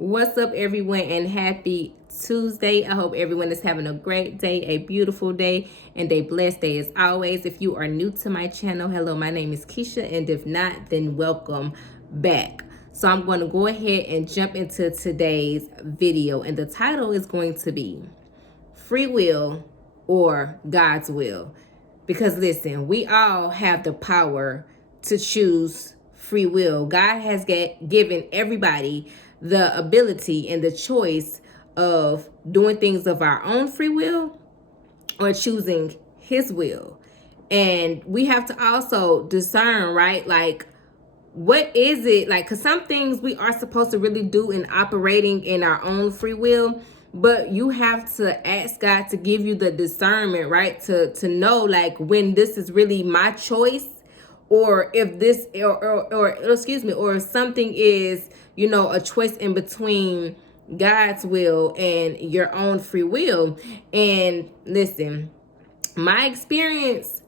What's up, everyone, and happy Tuesday. I hope everyone is having a great day, a beautiful day, and a blessed day as always. If you are new to my channel, hello, my name is Keisha, and if not, then welcome back. So I'm going to go ahead and jump into today's video, and the title is going to be Free Will or God's Will. Because listen, we all have the power to choose free will. God has given everybody the ability and the choice of doing things of our own free will or choosing his will. And we have to also discern, right? Like, what is it like? Because some things we are supposed to really do in operating in our own free will, but you have to ask God to give you the discernment, right? To know like when this is really my choice, or if this or excuse me, or if something is, a choice in between God's will and your own free will. And listen, my experience,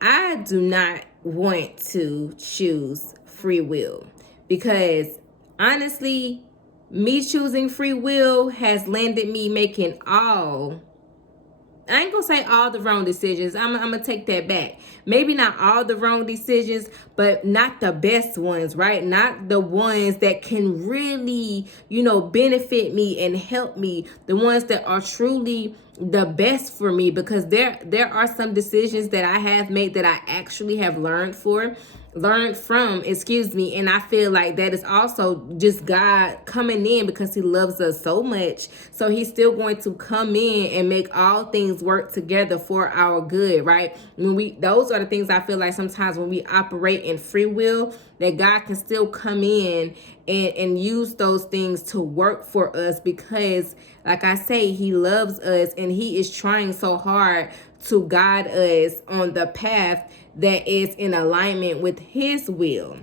I do not want to choose free will because honestly, me choosing free will has landed me making I ain't gonna say all the wrong decisions. I'm gonna take that back. Maybe not all the wrong decisions, but not the best ones, right? Not the ones that can really, benefit me and help me. The ones that are truly the best for me, because there are some decisions that I have made that I actually have learned from, excuse me, and I feel like that is also just God coming in because he loves us so much. So he's still going to come in and make all things work together for our good, right? Those are the things I feel like sometimes when we operate in free will, that God can still come in and use those things to work for us, because like I say, he loves us and he is trying so hard to guide us on the path that is in alignment with his will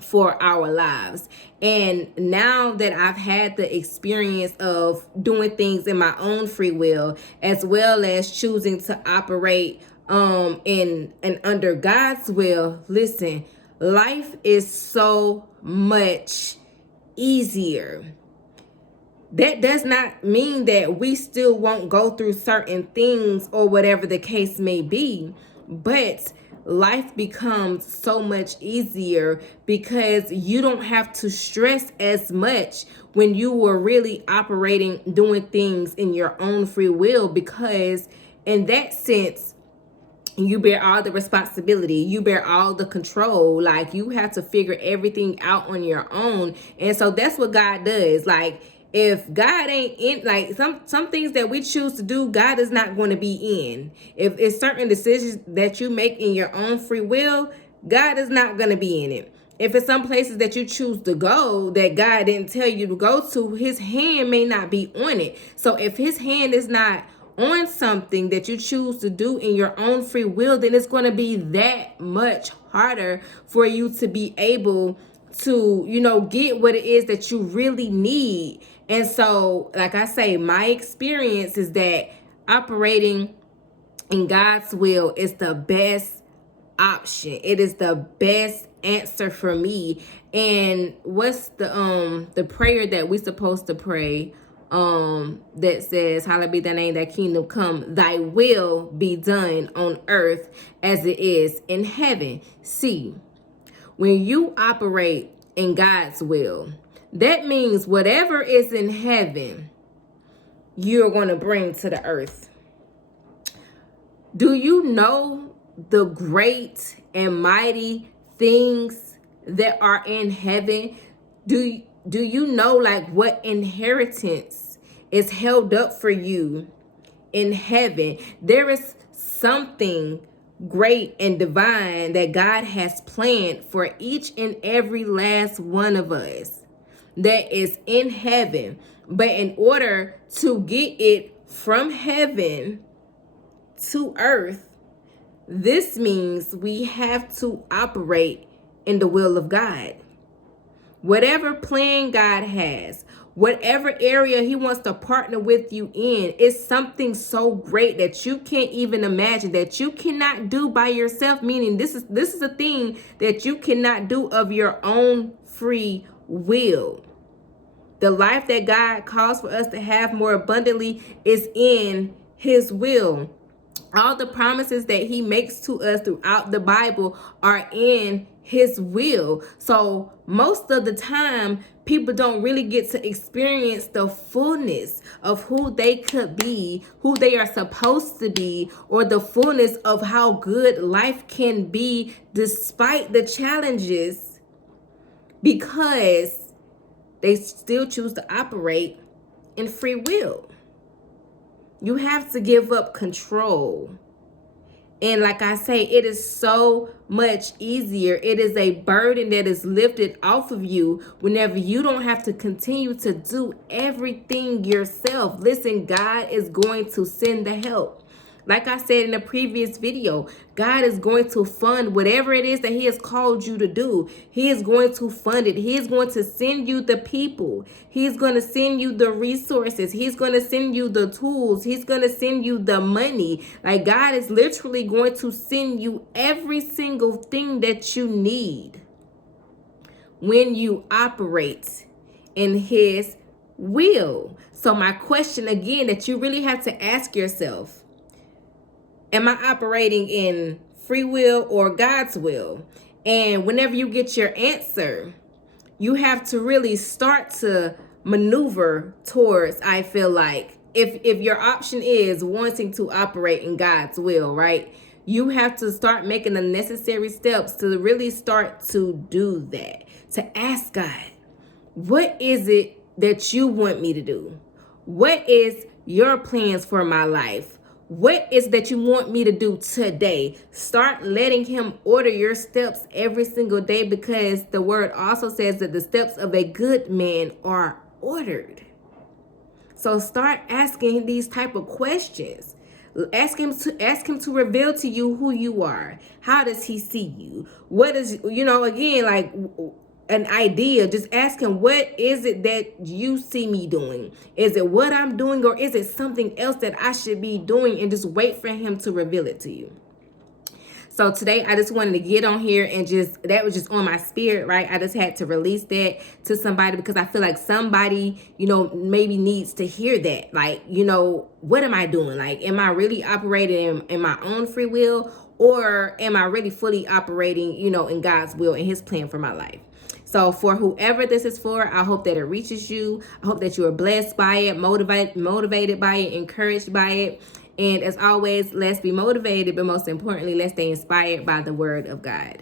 for our lives. And now that I've had the experience of doing things in my own free will, as well as choosing to operate in and under God's will, listen, life is so much easier. That does not mean that we still won't go through certain things or whatever the case may be, but life becomes so much easier because you don't have to stress as much when you were really operating, doing things in your own free will, because in that sense, you bear all the responsibility, you bear all the control. Like, you have to figure everything out on your own. And so that's what God does. Like, if God ain't in, like, some things that we choose to do, God is not going to be in. If it's certain decisions that you make in your own free will, God is not going to be in it. If it's some places that you choose to go that God didn't tell you to go to, his hand may not be on it. So if his hand is not on something that you choose to do in your own free will, then it's going to be that much harder for you to be able to, get what it is that you really need. And so, like I say, my experience is that operating in God's will is the best option. It is the best answer for me. And what's the prayer that we supposed to pray that says, hallowed be thy name, thy kingdom come, thy will be done on earth as it is in heaven. See, when you operate in God's will, that means whatever is in heaven, you're going to bring to the earth. Do you know the great and mighty things that are in heaven? Do you know like what inheritance is held up for you in heaven? There is something great and divine that God has planned for each and every last one of us that is in heaven. But in order to get it from heaven to earth, this means we have to operate in the will of God. Whatever plan God has, whatever area he wants to partner with you in, is something so great that you can't even imagine, that you cannot do by yourself. Meaning this is a thing that you cannot do of your own free will. The life that God calls for us to have more abundantly is in his will. All the promises that he makes to us throughout the Bible are in his will. So most of the time, people don't really get to experience the fullness of who they could be, who they are supposed to be, or the fullness of how good life can be despite the challenges, because they still choose to operate in free will. You have to give up control. And like I say, it is so much easier. It is a burden that is lifted off of you whenever you don't have to continue to do everything yourself. Listen, God is going to send the help. Like I said in a previous video, God is going to fund whatever it is that he has called you to do. He is going to fund it. He is going to send you the people. He's going to send you the resources. He's going to send you the tools. He's going to send you the money. Like, God is literally going to send you every single thing that you need when you operate in his will. So my question again that you really have to ask yourself: am I operating in free will or God's will? And whenever you get your answer, you have to really start to maneuver towards, I feel like, if your option is wanting to operate in God's will, right? You have to start making the necessary steps to really start to do that. To ask God, what is it that you want me to do? What is your plans for my life? What is that you want me to do today? Start letting him order your steps every single day, because the word also says that the steps of a good man are ordered. So start asking these type of questions. Ask him to reveal to you who you are. How does he see you? What is, again, like an idea. Just ask him, what is it that you see me doing? Is it what I'm doing, or is it something else that I should be doing? And just wait for him to reveal it to you. So today I just wanted to get on here and that was just on my spirit, right? I just had to release that to somebody, because I feel like somebody, maybe needs to hear that. Like, what am I doing? Like, am I really operating in my own free will, or am I really fully operating, in God's will and his plan for my life? So for whoever this is for, I hope that it reaches you. I hope that you are blessed by it, motivated by it, encouraged by it. And as always, let's be motivated, but most importantly, let's stay inspired by the word of God.